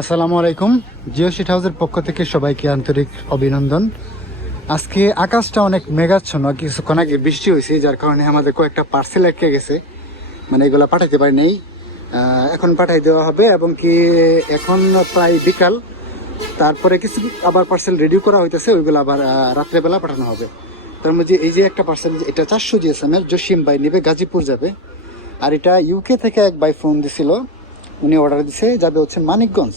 আসসালামু আলাইকুম। জিও শিট হাউসের পক্ষ থেকে সবাইকে আন্তরিক অভিনন্দন। আজকে আকাশটা অনেক মেঘাচ্ছন্ন, কিছুক্ষণ আগে বৃষ্টি হয়েছে, যার কারণে আমাদের কয়েকটা পার্সেল আটকে গেছে, মানে এগুলো পাঠাইতে পারি নেই। এখন পাঠাই দেওয়া হবে এবং কি এখন প্রায় বিকাল, তারপরে কিছু আবার পার্সেল রেডি করা হইতেছে, ওইগুলো আবার রাত্রেবেলা পাঠানো হবে। তার মধ্যে এই যে একটা পার্সেল, এটা 400 GSM এর, জসিম ভাই নেবে, গাজীপুর যাবে। আর এটা ইউকে থেকে এক ভাই ফোন দিছিল, উনি অর্ডার দিছে, যাবে হচ্ছে মানিকগঞ্জ,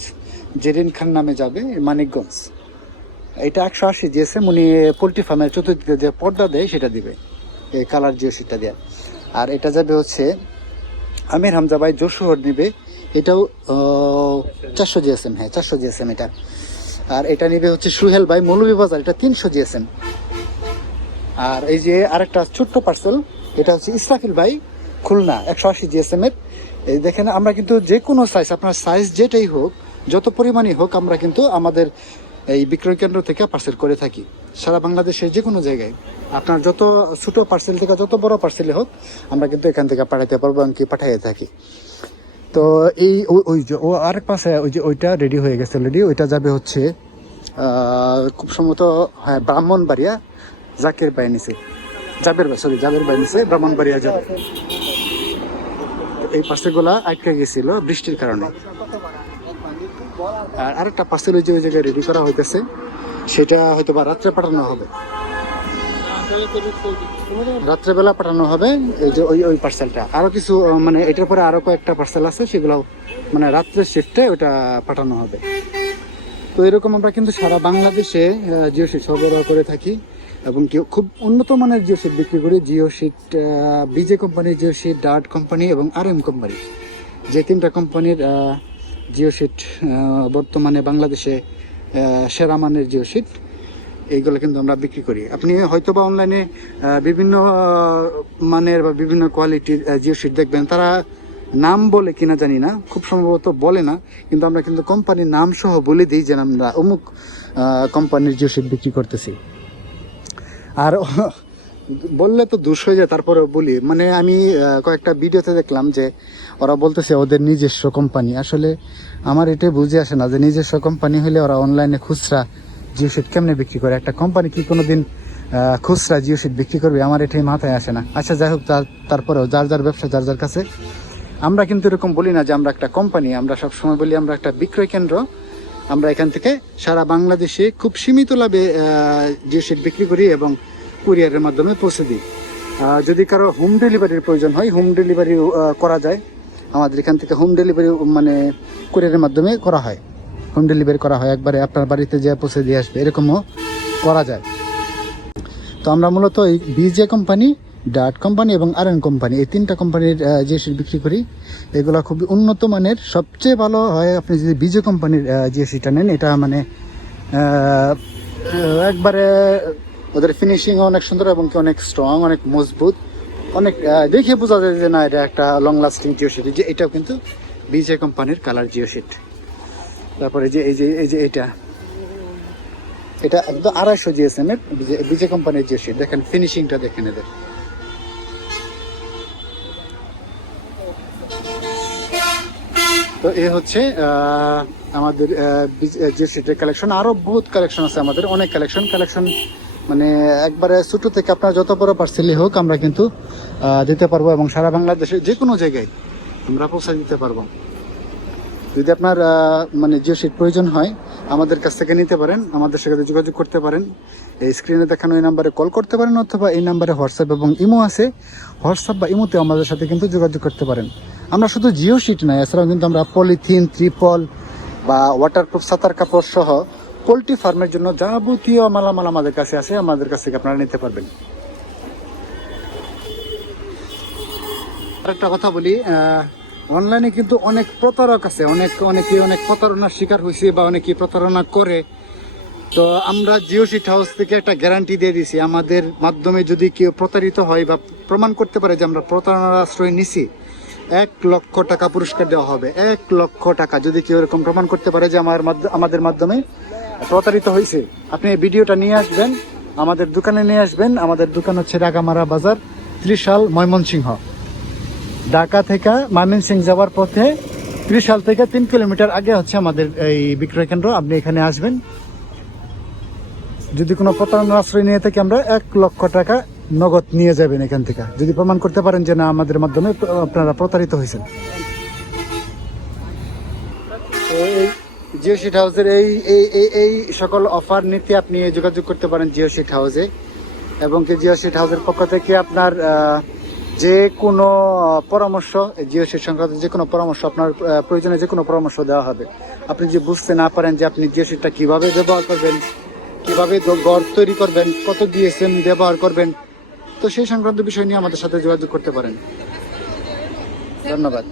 জেরিন খান নামে যাবে মানিকগঞ্জ। এটা 180 GSM, উনি পোলট্রি ফার্মের চতুর্দিকে যে পর্দা দেয় সেটা দিবে, এই কালার জিও শিটটা দেওয়া। আর এটা যাবে হচ্ছে আমির হামজা ভাই যশোর নিবে, এটাও 400 GSM, হ্যাঁ 400 GSM এটা। আর এটা নিবে হচ্ছে সুহেল ভাই মৌলভীবাজার, এটা 300 GSM। আর এই যে আরেকটা ছোট্ট পার্সেল, এটা হচ্ছে ইসরাফিল ভাই খুলনা, 180 GSM এর। এই দেখেন, আমরা কিন্তু যে কোনো সাইজ, আপনার সাইজ যেটাই হোক, যত পরিমাণই হোক, আমরা কিন্তু আমাদের এই বিক্রয় কেন্দ্র থেকে পার্সেল করে থাকি সারা বাংলাদেশের যে কোনো জায়গায়। আপনার যত ছোট পার্সেল থেকে যত বড় পার্সেলে হোক, আমরা কিন্তু এখান থেকে পাঠাইতে পারবো, এমনকি পাঠাইয়ে থাকি। তো এই ওই যে ও আরেক পাশে ওই যে ওইটা রেডি হয়ে গেছে অলরেডি, ওইটা যাবে হচ্ছে খুব সম্ভবত, হ্যাঁ, ব্রাহ্মণবাড়িয়া, জাকির ভাই নিছে, জাবের ভাই নিছে, ব্রাহ্মণবাড়িয়া যাবে। এই পার্সেলগুলা আটকে গেছিল বৃষ্টির কারণে। আর আরেকটা পার্সেল ওই জায়গায় রেডি করা হইতেছে, সেটা হয়তো বা রাত্রে পাঠানো হবে, রাত্রেবেলা পাঠানো হবে। এই যে ওই পার্সেলটা, আরো কিছু মানে এটার পরে আরো কয়েকটা পার্সেল আছে, সেগুলো মানে রাত্রের শিফটে ওটা পাঠানো হবে। তো এরকম আমরা কিন্তু সারা বাংলাদেশে জিও শিট সরবরাহ করে থাকি এবং খুব উন্নত মানের জিও শিট বিক্রি করি। Geo sheet, BJ company, geo sheet, dart company এবং RM কোম্পানি, যে তিনটা কোম্পানির জিও শিট বর্তমানে বাংলাদেশে সেরা মানের জিও শিট, এইগুলো কিন্তু আমরা বিক্রি করি। আপনি হয়তো বা অনলাইনে বিভিন্ন মানের বা বিভিন্ন কোয়ালিটির জিও শিট দেখবেন, তারা নাম বলে কিনা জানি না, খুব সম্ভবত বলে না, কিন্তু আমরা কিন্তু কোম্পানির নাম সহ বলে দিই যে আমরা অমুক কোম্পানির জিও শিট বিক্রি করতেছি। আর বললে তো দোষ হয়ে যায়, তারপরেও বলি। মানে আমি কয়েকটা ভিডিওতে দেখলাম যে ওরা বলতেছে ওদের নিজস্ব কোম্পানি। আসলে আমার এটাই বুঝে আসে না যে নিজস্ব কোম্পানি হলে ওরা অনলাইনে খুচরা জিও শিট কেমনে বিক্রি করে। একটা কোম্পানি কি কোনোদিন খুচরা জিও শিট বিক্রি করবে? আমার এটাই মাথায় আসে না। আচ্ছা, যাই হোক, তারপরেও যার যার ব্যবসা যার যার কাছে। আমরা কিন্তু এরকম বলি না যে আমরা একটা কোম্পানি, আমরা সবসময় বলি আমরা একটা বিক্রয় কেন্দ্র। আমরা এখান থেকে সারা বাংলাদেশে খুব সীমিত লাভে জিও শিট বিক্রি করি এবং কুরিয়ারের মাধ্যমে পৌঁছে দিই। যদি কারো হোম ডেলিভারির প্রয়োজন হয়, হোম ডেলিভারি করা যায় আমাদের এখান থেকে। হোম ডেলিভারি মানে কুরিয়ারের মাধ্যমে করা হয়, হোম ডেলিভারি করা হয়, একবারে আপনার বাড়িতে যে পৌঁছে দিয়ে আসবে, এরকমও করা যায়। তো আমরা মূলত এই বিজে কোম্পানি, ডার্ট কোম্পানি এবং RM কোম্পানি, এই তিনটা কোম্পানির জিও শিট বিক্রি করি। এগুলো খুবই উন্নত মানের। সবচেয়ে ভালো হয় আপনি যদি বিজে কোম্পানির জিও শিটটা নেন, এটা মানে একবারে ওদের ফিনিশিং অনেক সুন্দর এবং কি অনেক স্ট্রং, অনেক মজবুত, অনেক দেখে বোঝা যায় যে না, এটা একটা লং লাস্টিং জিও শিট। যে এটাও কিন্তু বিজে কোম্পানির কালার জিও শিট। তারপরে যে এটা একদম 250 GSM এর বিজে কোম্পানির জিও শিট। দেখেন ফিনিশিংটা, দেখেন এদের। তো এ হচ্ছে আমাদের জিও শিটের কালেকশন। আরো বহুত কালেকশন আছে আমাদের, অনেক কালেকশন মানে একবারে ছোট থেকে আপনার যত বড় পার্সেলই হোক, আমরা কিন্তু দিতে পারবো এবং সারা বাংলাদেশে যে কোনো জায়গায় আমরা পৌঁছে দিতে পারবো। যদি আপনার মানে জিও শিট প্রয়োজন হয়, আমাদের কাছ থেকে নিতে পারেন, আমাদের সাথে যোগাযোগ করতে পারেন। এই স্ক্রিনে দেখানো এই নাম্বারে কল করতে পারেন, অথবা এই নাম্বারে হোয়াটসঅ্যাপ এবং ইমো আছে, হোয়াটসঅ্যাপ বা ইমোতে আমাদের সাথে কিন্তু যোগাযোগ করতে পারেন। আমরা শুধু জিও শিট নয়, এছাড়াও কিন্তু আমরা পলিথিন, ত্রিপল বা ওয়াটারপ্রুফ সাঁতার কাপড় সহ পোলট্রি ফার্মের জন্য যাবতীয় মালামাল আমাদের কাছে আছে, আমাদের কাছ থেকে আপনারা নিতে পারবেন। আরেকটা কথা বলি, অনলাইনে কিন্তু অনেক প্রতারক আছে, অনেকে অনেক প্রতারণার শিকার হয়েছে বা অনেকে প্রতারণা করে। তো আমরা জিও শিট হাউস থেকে একটা গ্যারান্টি দিয়ে দিছি, আমাদের মাধ্যমে যদি কেউ প্রতারিত হয় বা প্রমাণ করতে পারে যে আমরা প্রতারণার আশ্রয় নিছি, 1 লক্ষ টাকা পুরস্কার দেওয়া হবে। 1 লক্ষ টাকা যদি কেউ এরকম প্রমাণ করতে পারে যে আমাদের মাধ্যমে প্রতারিত হয়েছে। আপনি এই ভিডিওটা নিয়ে আসবেন, আমাদের দোকানে নিয়ে আসবেন। আমাদের দোকান হচ্ছে রাগামারা বাজার, ত্রিশাল, ময়মনসিংহ। ঢাকা থেকে ময়মনসিংহ যাওয়ার পথে ত্রিশাল থেকে 3 কিলোমিটার আগে হচ্ছে আমাদের এই বিক্রয় কেন্দ্র। আপনি এখানে আসবেন, যদি কোনো প্রতারণার আশ্রয় নিয়ে থেকে আমরা 1,00,000 টাকা নগদ নিয়ে যাবেন এখান থেকে, যদি প্রমাণ করতে পারেন যে না আমাদের মাধ্যমে আপনারা প্রতারিত হয়েছেন। জিও শিট হাউসের এই এই এই এই সকল অফার নিতে আপনি যোগাযোগ করতে পারেন জিও শিট হাউসে, এবং কি জিও শিট হাউসের পক্ষ থেকে আপনার যে কোনো পরামর্শ, জিও শিট সংক্রান্ত যে কোনো পরামর্শ, আপনার প্রয়োজনে যে কোনো পরামর্শ দেওয়া হবে। আপনি যে বুঝতে না পারেন যে আপনি জিও শিটটা কিভাবে ব্যবহার করবেন, কিভাবে ঘর তৈরি করবেন, কত জিএসএম ব্যবহার করবেন, তো সেই সংক্রান্ত বিষয় নিয়ে আমাদের সাথে যোগাযোগ করতে পারেন। ধন্যবাদ।